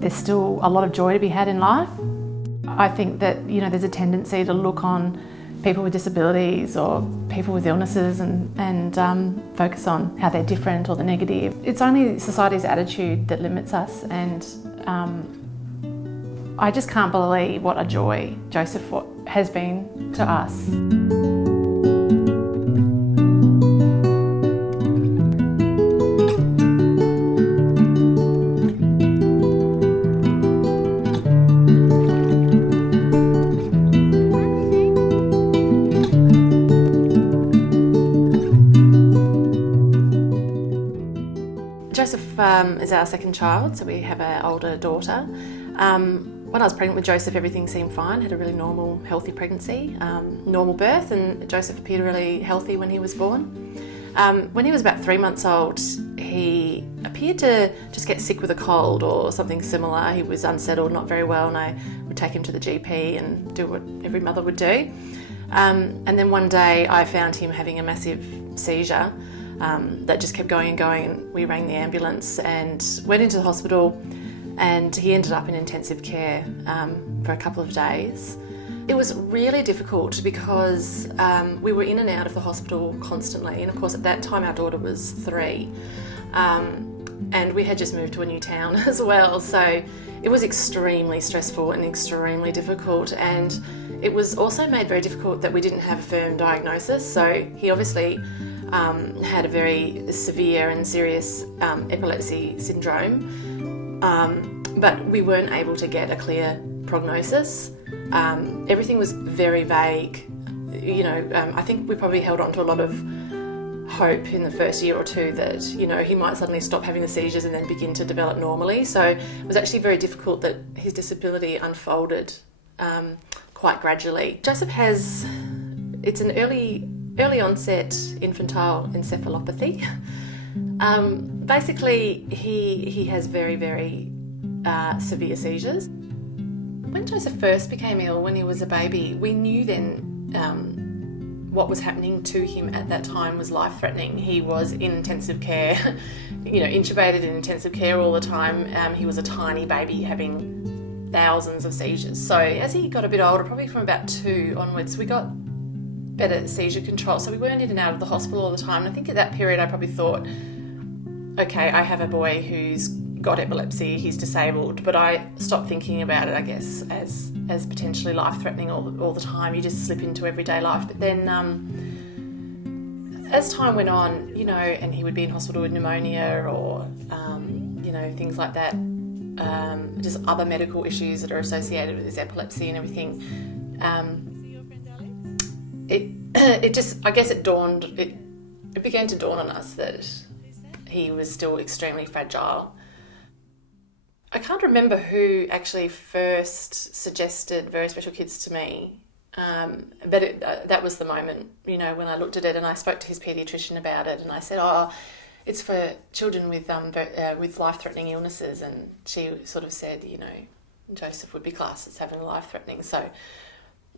there's still a lot of joy to be had in life. I think that, there's a tendency to look on people with disabilities or people with illnesses and focus on how they're different or the negative. It's only society's attitude that limits us, and I just can't believe what a joy Joseph has been to us. Joseph is our second child, so we have an older daughter. When I was pregnant with Joseph, everything seemed fine. Had a really normal, healthy pregnancy, normal birth, and Joseph appeared really healthy when he was born. When he was about 3 months old, he appeared to just get sick with a cold or something similar. He was unsettled, not very well, and I would take him to the GP and do what every mother would do. And then one day I found him having a massive seizure that just kept going and going. We rang the ambulance and went into the hospital, and he ended up in intensive care for a couple of days. It was really difficult because we were in and out of the hospital constantly, and of course at that time our daughter was 3, and we had just moved to a new town as well, so it was extremely stressful and extremely difficult, and it was also made very difficult that we didn't have a firm diagnosis. So he obviously had a very severe and serious epilepsy syndrome, but we weren't able to get a clear prognosis. Everything was very vague. I think we probably held on to a lot of hope in the first year or two that, he might suddenly stop having the seizures and then begin to develop normally. So it was actually very difficult that his disability unfolded quite gradually. Joseph it's an early onset infantile encephalopathy. Basically, he has very, very severe seizures. When Joseph first became ill, when he was a baby, we knew then what was happening to him at that time was life-threatening. He was in intensive care, intubated in intensive care all the time. He was a tiny baby having thousands of seizures. So as he got a bit older, probably from about 2 onwards, we got better seizure control. So we weren't in and out of the hospital all the time. And I think at that period I probably thought, okay, I have a boy who's got epilepsy, he's disabled, but I stopped thinking about it, I guess, as potentially life-threatening all the time. You just slip into everyday life. But then as time went on, and he would be in hospital with pneumonia or, things like that, just other medical issues that are associated with his epilepsy and everything, it began to dawn on us that he was still extremely fragile. I can't remember who actually first suggested Very Special Kids to me, but that was the moment, when I looked at it, and I spoke to his paediatrician about it, and I said, it's for children with life-threatening illnesses, and she sort of said, Joseph would be classed as having life-threatening. So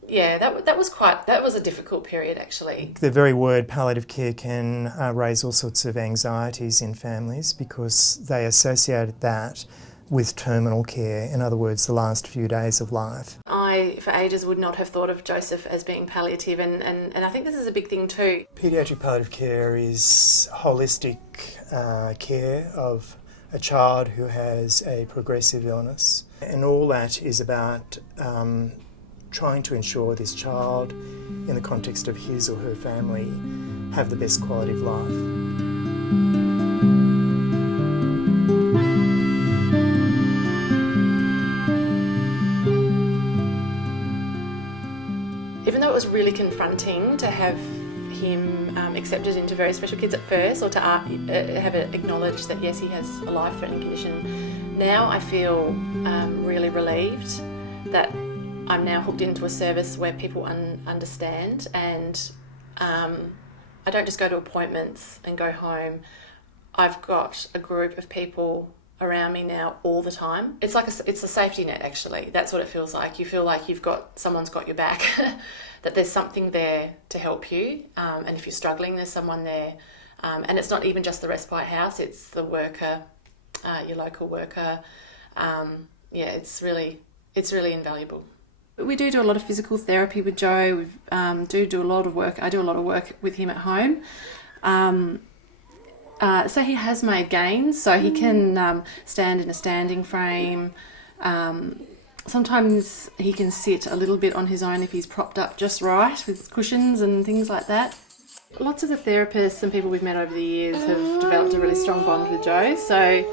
yeah, that was a difficult period, actually. The very word palliative care can raise all sorts of anxieties in families because they associated that with terminal care, in other words, the last few days of life. I, for ages, would not have thought of Joseph as being palliative, and I think this is a big thing too. Paediatric palliative care is holistic care of a child who has a progressive illness, and all that is about trying to ensure this child, in the context of his or her family, have the best quality of life. Even though it was really confronting to have him accepted into Very Special Kids at first, or to have it acknowledged that yes, he has a life-threatening condition, now I feel really relieved that I'm now hooked into a service where people understand, and I don't just go to appointments and go home. I've got a group of people around me now all the time. It's a safety net, actually. That's what it feels like. You feel like someone's got your back, that there's something there to help you, and if you're struggling, there's someone there. And it's not even just the respite house, it's the worker, your local worker, It's really invaluable. We do a lot of physical therapy with Joe. We do a lot of work. I do a lot of work with him at home. So he has made gains. So he can stand in a standing frame. Sometimes he can sit a little bit on his own if he's propped up just right with cushions and things like that. Lots of the therapists and people we've met over the years have developed a really strong bond with Joe. So,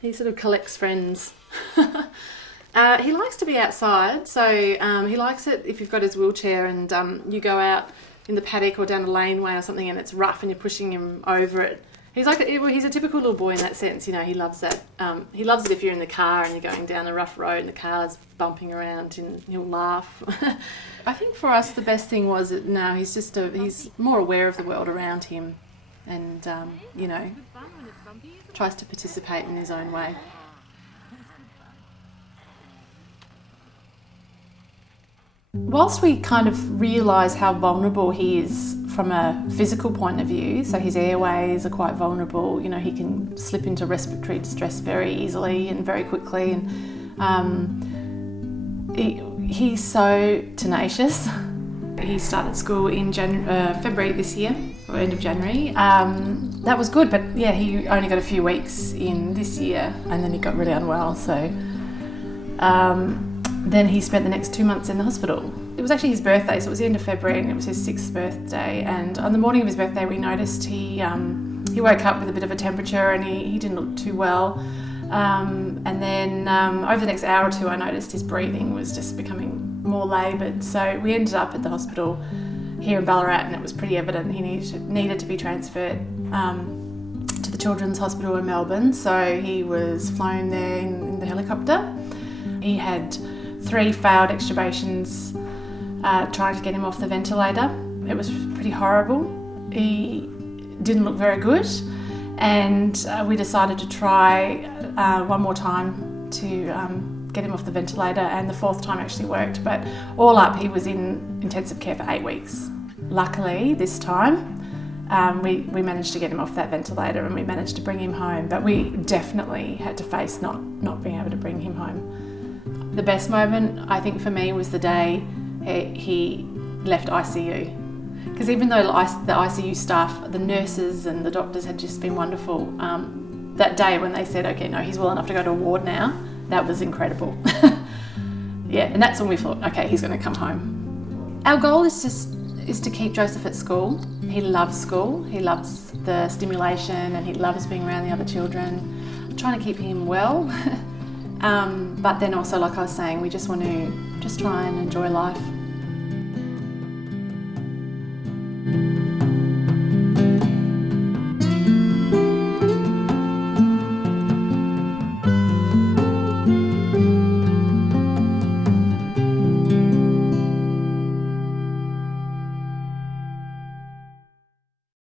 he sort of collects friends. He likes to be outside. So he likes it if you've got his wheelchair and you go out in the paddock or down a laneway or something and it's rough and you're pushing him over it. He's a typical little boy in that sense, he loves that. He loves it if you're in the car and you're going down a rough road and the car's bumping around and he'll laugh. I think for us the best thing was that now he's more aware of the world around him and, tries to participate in his own way. Whilst we kind of realise how vulnerable he is from a physical point of view, so his airways are quite vulnerable, he can slip into respiratory distress very easily and very quickly, and he's so tenacious. He started school in February this year, or end of January. That was good, but he only got a few weeks in this year and then he got really unwell, so then he spent the next 2 months in the hospital. It was actually his birthday, so it was the end of February and it was his 6th birthday. And on the morning of his birthday, we noticed he woke up with a bit of a temperature and he didn't look too well. And then over the next hour or two, I noticed his breathing was just becoming more laboured. So we ended up at the hospital here in Ballarat, and it was pretty evident he needed to be transferred to the Children's Hospital in Melbourne. So he was flown there in the helicopter. He had 3 failed extubations trying to get him off the ventilator. It was pretty horrible. He didn't look very good, and we decided to try one more time to get him off the ventilator, and the 4th time actually worked. But all up, he was in intensive care for 8 weeks. Luckily, this time, we managed to get him off that ventilator and we managed to bring him home, but we definitely had to face not being able to bring him home. The best moment, I think, for me was the day he left ICU. Because even though the ICU staff, the nurses and the doctors had just been wonderful, that day when they said, okay, no, he's well enough to go to a ward now, that was incredible. And that's when we thought, okay, he's going to come home. Our goal is to keep Joseph at school. He loves school, he loves the stimulation, and he loves being around the other children. I'm trying to keep him well. But then also, like I was saying, we just want to try and enjoy life.